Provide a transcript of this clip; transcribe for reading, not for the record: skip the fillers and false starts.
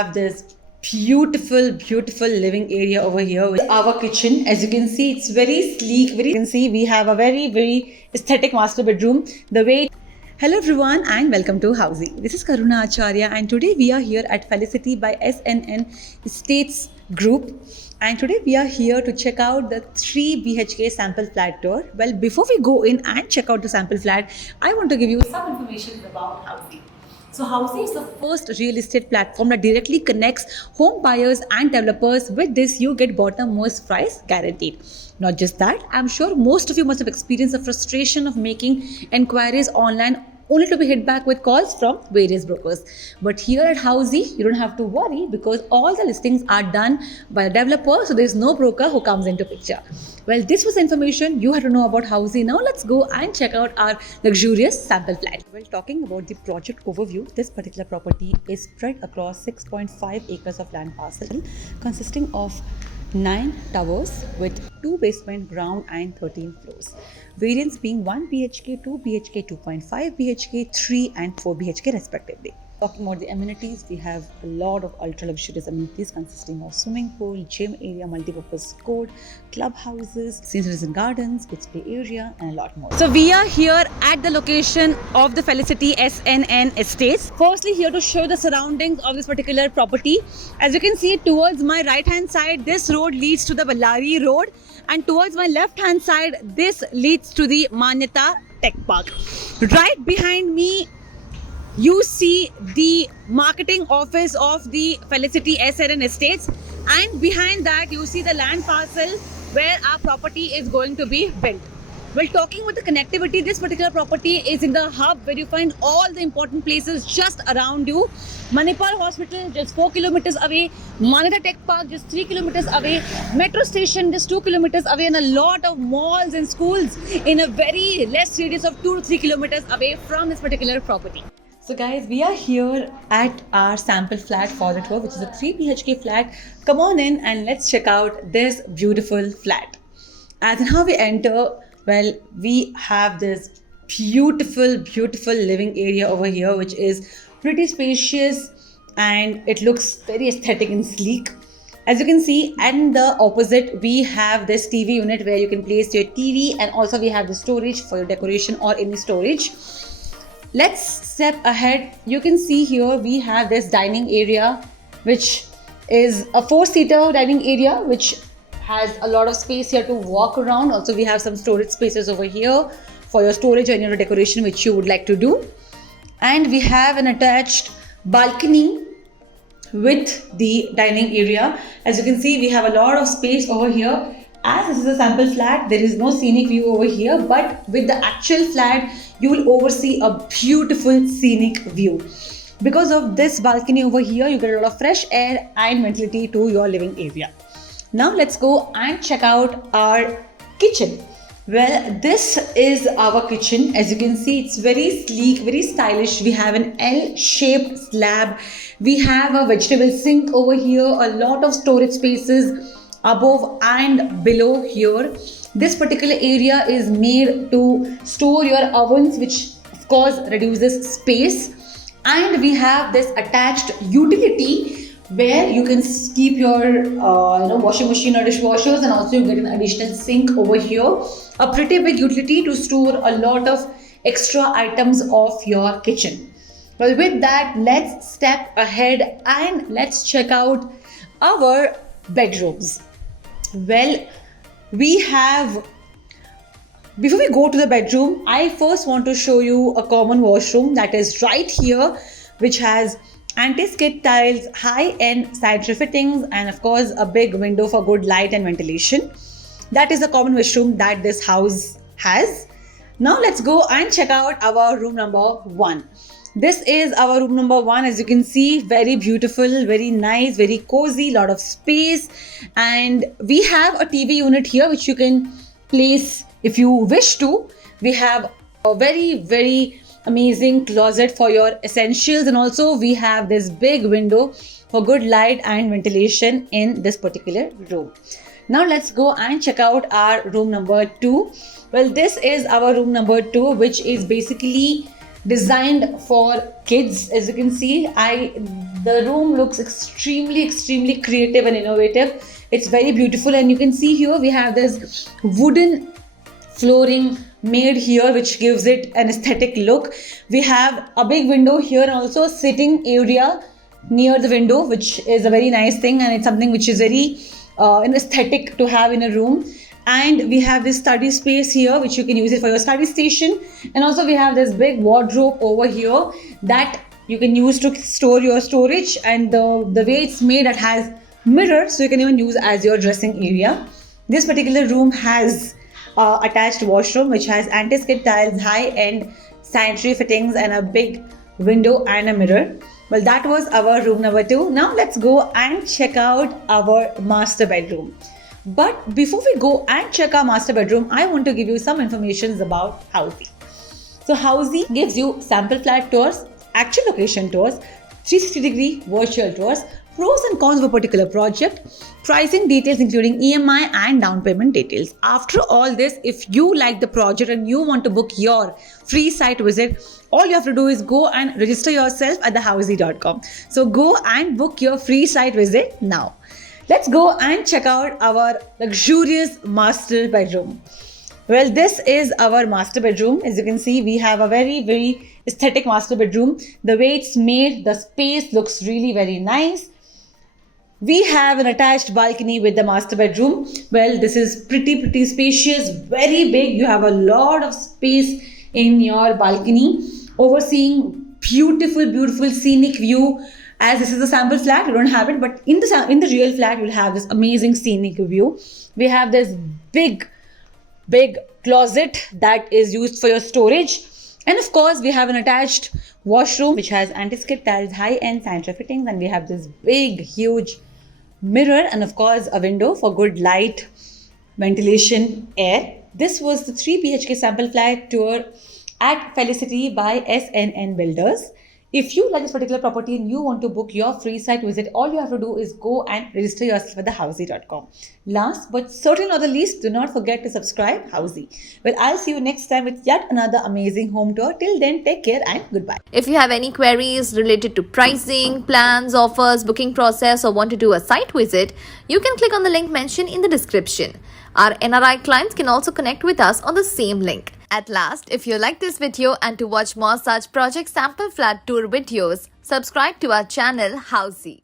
have this beautiful living area over here with our kitchen. As you can see, it's very sleek. You can see we have a very aesthetic master bedroom. Hello everyone and welcome to Housey. This is Karuna Acharya and today we are here at Felicity by SNN Estates Group. And today we are here to check out the 3 BHK sample flat tour. Well, before we go in and check out the sample flat, I want to give you some information about Housey. So Housey is the first real estate platform that directly connects home buyers and developers. With this, you get bottommost price guaranteed. Not just that, I'm sure most of you must have experienced the frustration of making inquiries online only to be hit back with calls from various brokers. But here at Housey, you don't have to worry because all the listings are done by a developer, so there's no broker who comes into picture. Well, this was information you had to know about Housey. Now let's go and check out our luxurious sample flat. Well, talking about the project overview, this particular property is spread across 6.5 acres of land parcel consisting of 9 towers with 2 basement, ground and 13 floors. Variants being 1 BHK, 2 BHK, 2.5 BHK, 3 and 4 BHK respectively. Talking about the amenities, we have a lot of ultra luxurious amenities consisting of swimming pool, gym area, multi-purpose court, clubhouses, citizen gardens, kids play area and a lot more. So we are here at the location of the Felicity SNN Estates. Firstly, here to show the surroundings of this particular property. As you can see towards my right hand side, this road leads to the Ballari Road, and towards my left hand side, this leads to the Manyata Tech Park. Right behind me, you see the marketing office of the Felicity SNN Estates, and behind that you see the land parcel where our property is going to be built. Well, talking about the connectivity, this particular property is in the hub where you find all the important places just around you. Manipal Hospital just 4 kilometers away, Manyata Tech Park just 3 kilometers away, metro station just 2 kilometers away, and a lot of malls and schools in a very less radius of 2 to 3 kilometers away from this particular property. So guys, we are here at our sample flat for the tour, which is a 3 BHK flat. Come on in and let's check out this beautiful flat. As in how we enter, well, we have this beautiful living area over here, which is pretty spacious and it looks very aesthetic and sleek. As you can see, and the opposite, we have this TV unit where you can place your TV, and also we have the storage for your decoration or any storage. Let's step ahead. You can see here we have this dining area, which is a 4-seater dining area, which has a lot of space here to walk around. Also, we have some storage spaces over here for your storage and your decoration, which you would like to do. And we have an attached balcony with the dining area. As you can see, we have a lot of space over here. As this is a sample flat, there is no scenic view over here, but with the actual flat, you will oversee a beautiful scenic view. Because of this balcony over here, you get a lot of fresh air and ventility to your living area. Now let's go and check out our kitchen. Well, this is our kitchen. As you can see, it's very sleek, very stylish. We have an L-shaped slab. We have a vegetable sink over here, a lot of storage spaces above and below here. This particular area is made to store your ovens, which of course reduces space. And we have this attached utility where you can keep your washing machine or dishwashers, and also you get an additional sink over here. A pretty big utility to store a lot of extra items of your kitchen. Well, with that, let's step ahead and let's check out our bedrooms. Well, before we go to the bedroom, I first want to show you a common washroom that is right here, which has anti-skid tiles, high-end sanitary fittings, and of course a big window for good light and ventilation. That is the common washroom that this house has. Now let's go and check out our room number 1. This is our room number 1. As you can see, very beautiful, very nice, very cozy, lot of space, and we have a TV unit here which you can place if you wish to. We have a very amazing closet for your essentials, and also we have this big window for good light and ventilation in this particular room. Now let's go and check out our room number 2. Well, this is our room number 2, which is basically designed for kids. As you can see, the room looks extremely creative and innovative. It's very beautiful, and you can see here we have this wooden flooring made here which gives it an aesthetic look. We have a big window here and also a sitting area near the window, which is a very nice thing, and it's something which is very an aesthetic to have in a room. And we have this study space here which you can use it for your study station, and also we have this big wardrobe over here that you can use to store your storage, and the way it's made, it has mirror, so you can even use as your dressing area. This particular room has attached washroom which has anti-skid tiles, high-end sanitary fittings, and a big window and a mirror. Well, that was our room number 2. Now let's go and check out our master bedroom. But before we go and check our master bedroom, I want to give you some information about Housey. So Housey gives you sample flat tours, actual location tours, 360-degree virtual tours, pros and cons of a particular project, pricing details including EMI and down payment details. After all this, if you like the project and you want to book your free site visit, all you have to do is go and register yourself at thehousey.com. So go and book your free site visit now. Let's go and check out our luxurious master bedroom. Well, this is our master bedroom. As you can see, we have a very aesthetic master bedroom. The way it's made, the space looks really very nice. We have an attached balcony with the master bedroom. Well, this is pretty spacious, very big. You have a lot of space in your balcony, overseeing beautiful scenic view. As this is a sample flat, you don't have it, but in the real flat, you'll have this amazing scenic view. We have this big closet that is used for your storage. And of course, we have an attached washroom which has anti-skid tiles, high-end sanitary fittings, and we have this big, huge mirror, and of course, a window for good light, ventilation, air. This was the 3 BHK sample flat tour at Felicity by SNN Builders. If you like this particular property and you want to book your free site visit, all you have to do is go and register yourself at thehousey.com. Last but certainly not the least, do not forget to subscribe Housey. Well, I'll see you next time with yet another amazing home tour. Till then, take care and goodbye. If you have any queries related to pricing, plans, offers, booking process, or want to do a site visit, you can click on the link mentioned in the description. Our NRI clients can also connect with us on the same link. At last, if you like this video and to watch more such project sample flat tour videos, subscribe to our channel Housey.